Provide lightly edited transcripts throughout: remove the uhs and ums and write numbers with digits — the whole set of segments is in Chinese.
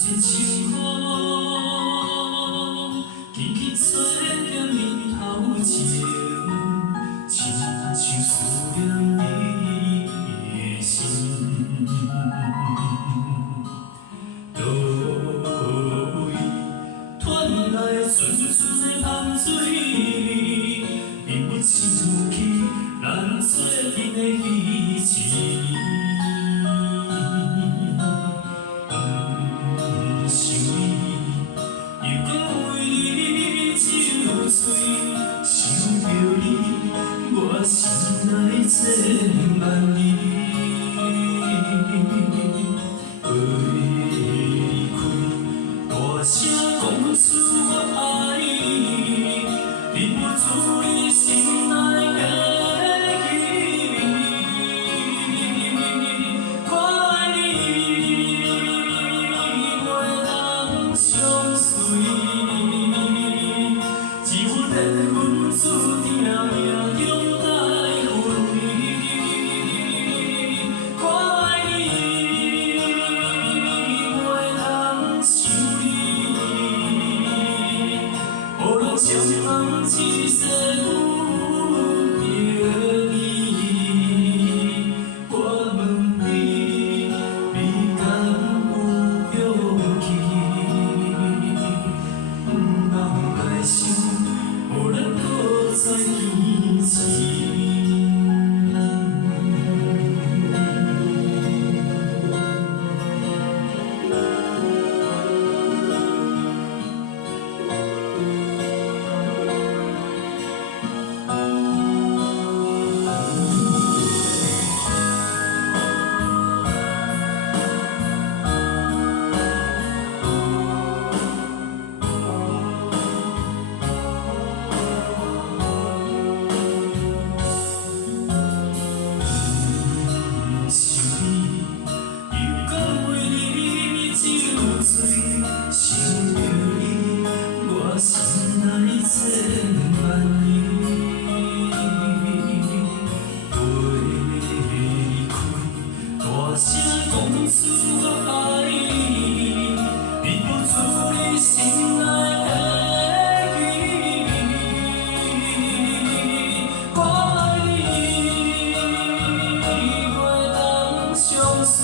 阵秋雨，轻轻吹着日头前，亲像思念你的心。倒位传来纯纯的香水味，并不想起咱做阵的彼此。我心内千万里，为离开，大声讲出我爱你，忍不住你心内的秘密。我爱你，袂当相随，一份缘分注定命中。相逢一世有着你，我问你，你敢有勇气？不茫来想，予咱搁再见一次。想着你，我心内千万里，袂离开，大声讲出我爱你，忍不住你心内的秘密。我爱你，袂当相随。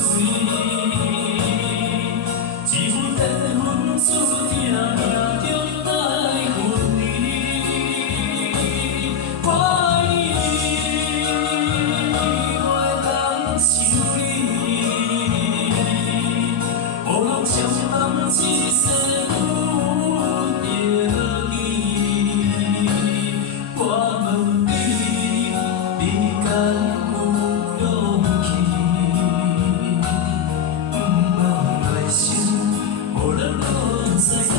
注定命中带分离，我爱你，袂当想你，无梦相逢一世有着你。我问你，你敢有勇气？不茫来想。再见。